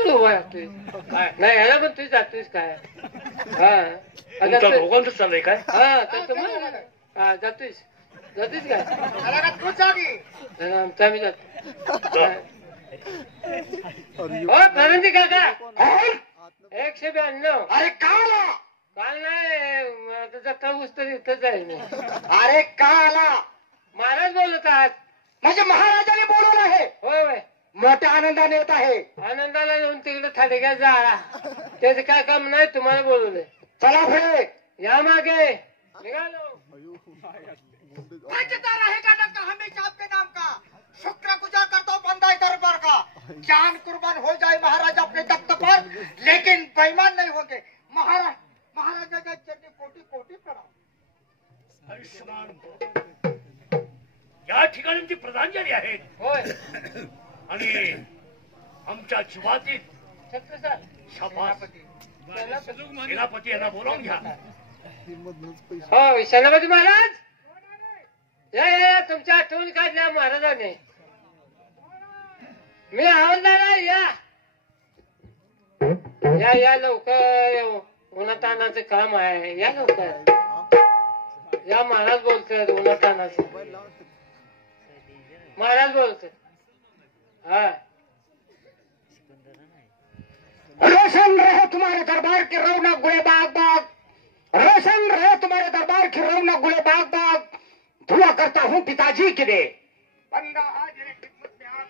तिकडे उभा राहतोय काय नाही याला पण तू जातोयस काय हा तुमच्या दोघांचं चाललंय काय हा तसं मग हा जातोयस जातोयस काय आमचा आम्ही जातो हो करंजी काका 192 अरे का आला काल नाही जत्रा उचतरी इथंच आहे मी अरे का आला महाराज बोलत आहात म्हणजे महाराजाने बोलवलं आहे होय होय मोठ्या आनंदाने येत आहे आनंदाला येऊन तिकडे थाडेग्यात जा त्याचं काय काम नाही तुम्हाला बोलवलंय चला पुढे या मागे निघालो ठेकेदार रहेगा डॉक्टर हमेशा आपके नाम का शुक्र गुजार करता हूँ बंदा दरबार का जान कुर्बान हो जाए महाराज अपने तख्त पर लेकिन बेईमान नहीं होंगे महाराजा चरणी कोटी कोटी प्रणाम आयुष्यमान या ठिकाणी ती प्रधानजली आहेत होय आणि आमच्या जीवातील छत्रसाल शाबास सेनापती यांना बोलावून घ्या हो सेनापती महाराज या या तुमच्या आठवण काढल्या महाराजाने मी हवालदार आहे या या लवकर उन्हातानाचं काम आहे या लवकर या महाराज बोलतात उन्हातानाचं महाराज बोलतात हा रोशन रहे तुम्हारे दरबार की रौनक गुले बाग बाग रोशन रहे तुम्हारे दरबार की रौनक गुले बाग बाग दुआ करता हूँ पिताजी के लिए बंदा हाजिर है खिदमत में आप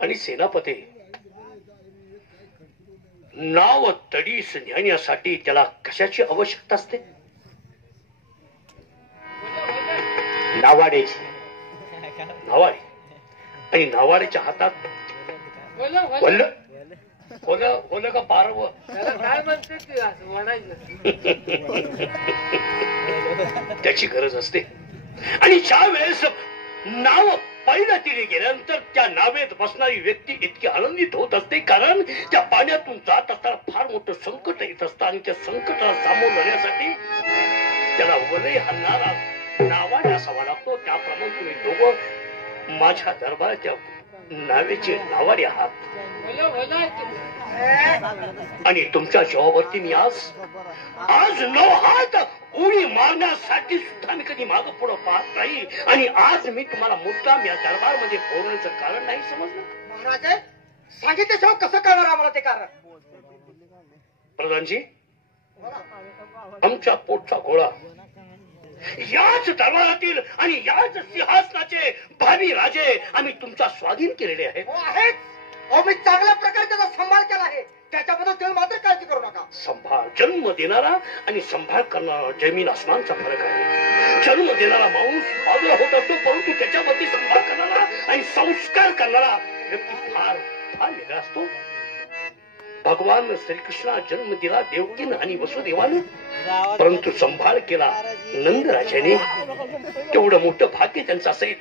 आणि सेनापती नाव तडीस नेण्यासाठी त्याला कशाची आवश्यकता असते नावाड्याची नावाडे आणि नावाड्याच्या हातात वल्ल होलं का पारव काय म्हणते ते असं म्हणायचं त्याची गरज असते आणि ज्या वेळेस नाव पहिल्या तिने गेल्यानंतर त्या नावेत बसणारी व्यक्ती इतकी आनंदित होत असते कारण त्या पाण्यातून जात असताना फार मोठं संकट येत असतं आणि त्या संकटाला सामोरं जाण्यासाठी त्याला वलय हलणारा नावाने असावा लागतो त्याप्रमाणे तुम्ही दोघं माझ्या दरबाराच्या नावेचे नावाने आहात आणि तुमच्या जीवावरती मी आज 9 हात उडी मारण्यासाठी सुद्धा मी कधी मागं पुढं पाहत नाही आणि आज मी तुम्हाला मुद्दाम या दरबारमध्ये बोलण्याचं कारण नाही समजलं महाराज सांगितल्याशिवाय कसं कळणार आम्हाला ते कारण प्रधानजी आमच्या पोटचा गोळा याच दरबारातील आणि याच सिंहासनाचे भावी राजे आम्ही तुमच्या स्वाधीन केलेले आहेत मी चांगल्या प्रकारे त्याचा सांभाळ केला आहे त्याच्याबद्दल तुम्ही मात्र काळजी करू नका संभाळ जन्म देणारा आणि संभाळ करणारा जमीन आसमानचा फरक आहे जन्म देणारा माणूस बाजूला होत असतो परंतु त्याच्यावरती संभाळ करणारा आणि संस्कार करणारा व्यक्ती फार फार वेगळा असतो भगवान श्रीकृष्णा जन्म दिला देवकीनं आणि वसुदेवानं परंतु संभाळ केला नंदराजाने तेवढं मोठं भाग्य त्यांचं असेल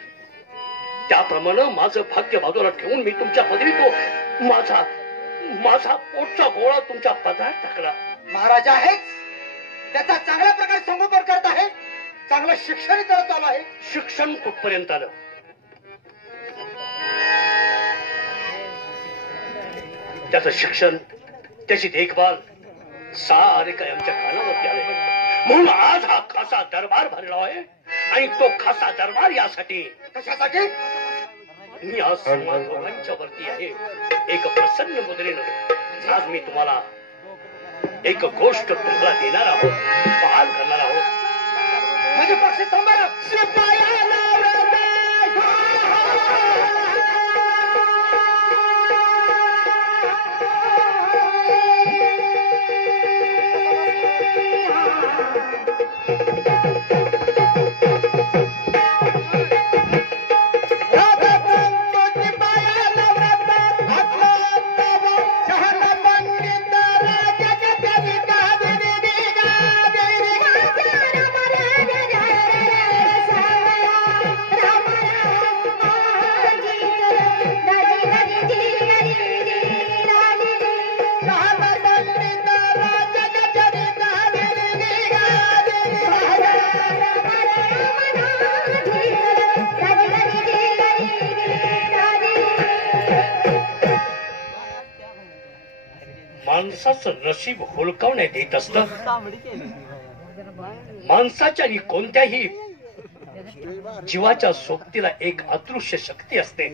त्याप्रमाणे माझं भाग्य बाजूला ठेवून मी तुमच्या पदवीतो माझा पोटचा गोळा तुमच्या पदरात टाकला महाराज आहेच त्याचा चांगल्या प्रकारे संगोपन करत आहे चांगलं शिक्षण करत आलं आहे शिक्षण कुठपर्यंत आलं त्याचं शिक्षण त्याची देखभाल सारे काय आमच्या कानावरती आले म्हणून आज हा खासा दरबार भरला आहे आणि तो खासा दरबार यासाठी कशासाठी मी आज दोघांच्या वरती आहे एक प्रसन्न मुद्रेनं आज मी तुम्हाला एक गोष्ट तुम्हाला देणार आहोत, बहाल करणार आहोत. म्हणजे पक्षी थांबा. शिपायाला माणसाचं नशीब हुलकावण्यात येत असत. माणसाच्या आणि कोणत्याही जीवाच्या सोबतीला एक अदृश्य शक्ती असते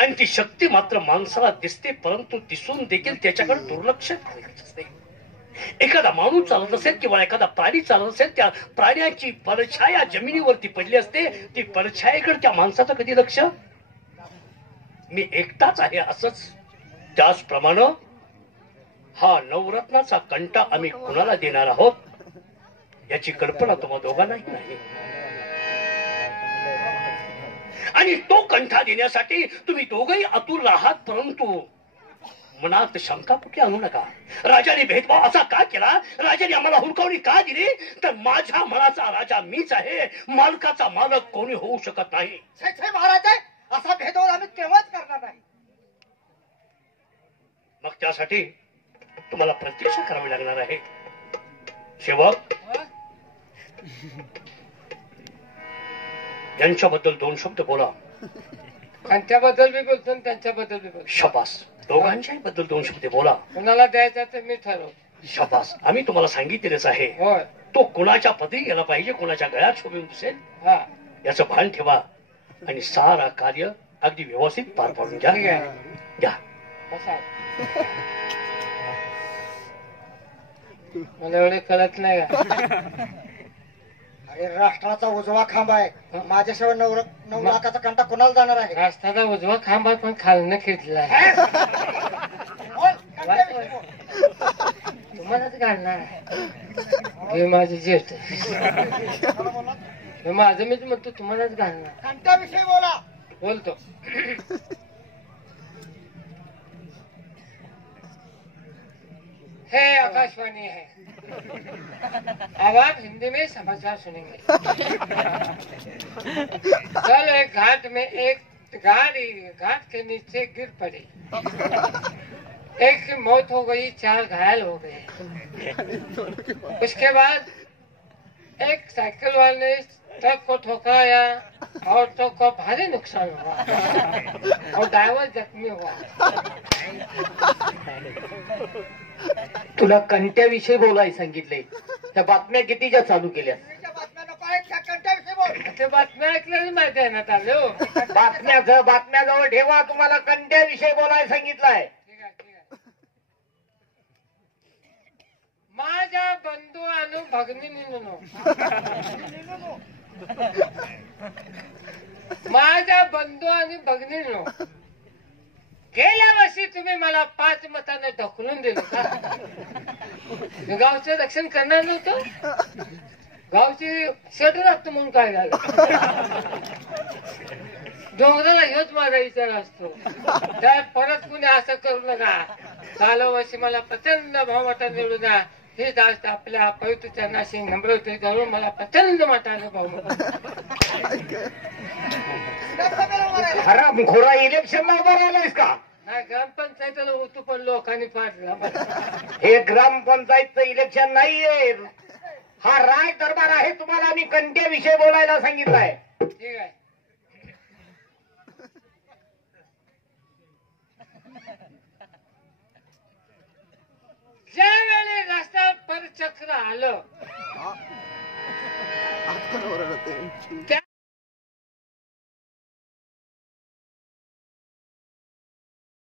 आणि ती शक्ती मात्र माणसाला दिसते, परंतु दिसून देखील त्याच्याकडे दुर्लक्ष करायचं असते. एखादा माणूस चालत असेल किंवा एखादा प्राणी चालत असेल, त्या प्राण्याची परछाया जमिनीवरती पडली असते. ती परछायेकडे त्या माणसाचं कधी लक्ष, मी एकटाच आहे असंच. त्याचप्रमाणे हा नवरत्नाचा कंटा आम्ही कुणाला देणार आहोत याची कल्पना तुम्हा दोघांनाही नाही. आणि तो कंठा देण्यासाठी तुम्ही दोघंही आतुर आहात, परंतु मनात शंका कुठे आणू नका. राजाने भेदभाव असा का केला, राजाने आम्हाला हुलकावणी का दिली, तर माझ्या मनाचा राजा मीच आहे, मालकाचा मालक कोणी होऊ शकत नाही. महाराज असा भेदभाव आम्ही केव्हाच करणार नाही. मग त्यासाठी तुम्हाला प्रतीक्षा करावी लागणार आहे. सेवक, यांच्याबद्दल दोन शब्द बोला. त्यांच्याबद्दल बी बोलतो आणि त्यांच्याबद्दल बी बोलतो. शाबास. दोघांच्याही बद्दल दोन शब्द बोला. कुणाला द्यायचा तर मी ठरव. शाबास. आम्ही तुम्हाला सांगितलेलंच आहे. होय. तो कुणाच्या पदरी गेला पाहिजे, कुणाच्या गळ्यात शोभून दिसेल हा, याचं भान ठेवा आणि सारा कार्य अगदी व्यवस्थित पार पाडून घ्या. ठीक आहे. घ्या. कसा मला एवढे कळत नाही का? अरे राष्ट्राचा उजवा खांब आहे, माझ्याशिवाय 9 लाखाचा कंटा कोणाला जाणार आहे? रास्ताचा उजवा खांब आहे पण खालनं खेचला आहे. तुम्हालाच घालणार आहे. हे माझे जेठ हे माझं मीच म्हणतो, तुम्हालाच घालणार. कंटाविषयी बोला. बोलतो. है आकाशवाणी है, आवाज हिंदी में समाचार सुनेंगे. कल एक घाट में एक गाड़ी घाट के नीचे गिर पड़ी. एक की मौत हो गई, 4 घायल हो गए. उसके बाद एक साइकिल वाले ने ट्रक को ठोकराया और ट्रक को भारी नुकसान हुआ और ड्राइवर जख्मी हुआ. तुला कंट्याविषयी बोलाय सांगितले, त्या बातम्या कितीच्या चालू केल्या? ते बातम्या ऐकल्याने माहिती आहे ना चालू. बातम्याजवळ ठेवा, तुम्हाला कंट्याविषयी बोलाय सांगितलंय. ठीक आहे, ठीक आहे. माझ्या बंधू आणि भगिनींनो, माझ्या बंधू आणि भगिनींनो, गेल्या वर्षी तुम्ही मला 5 मताने ढकलून दिलं का? मी गावचं रक्षण करणार नव्हतं. गावची शेट लागतो म्हणून काय झालं? डोंगराला ह्योच माझा विचार असतो. त्या परत कुणी असं करू नका. चालू वर्षी मला प्रचंड बहुमता निवडून द्या. ही दास आपल्या पवित्र चरणाशी नम्रते धरून मला प्रचंड मताने बहुमत. हरामखोरा इलेक्शनला उभा राहिलायस का? नाही, ग्रामपंचायतीला होतो पण लोकांनी पाडला. हे ग्रामपंचायतचं इलेक्शन नाहीये, हा राय दरबार आहे. तुम्हाला आम्ही कंट्याविषयी बोलायला सांगितलंय. ठीक आहे. ज्यावेळी रस्त्यावर परचक्र आलं त्या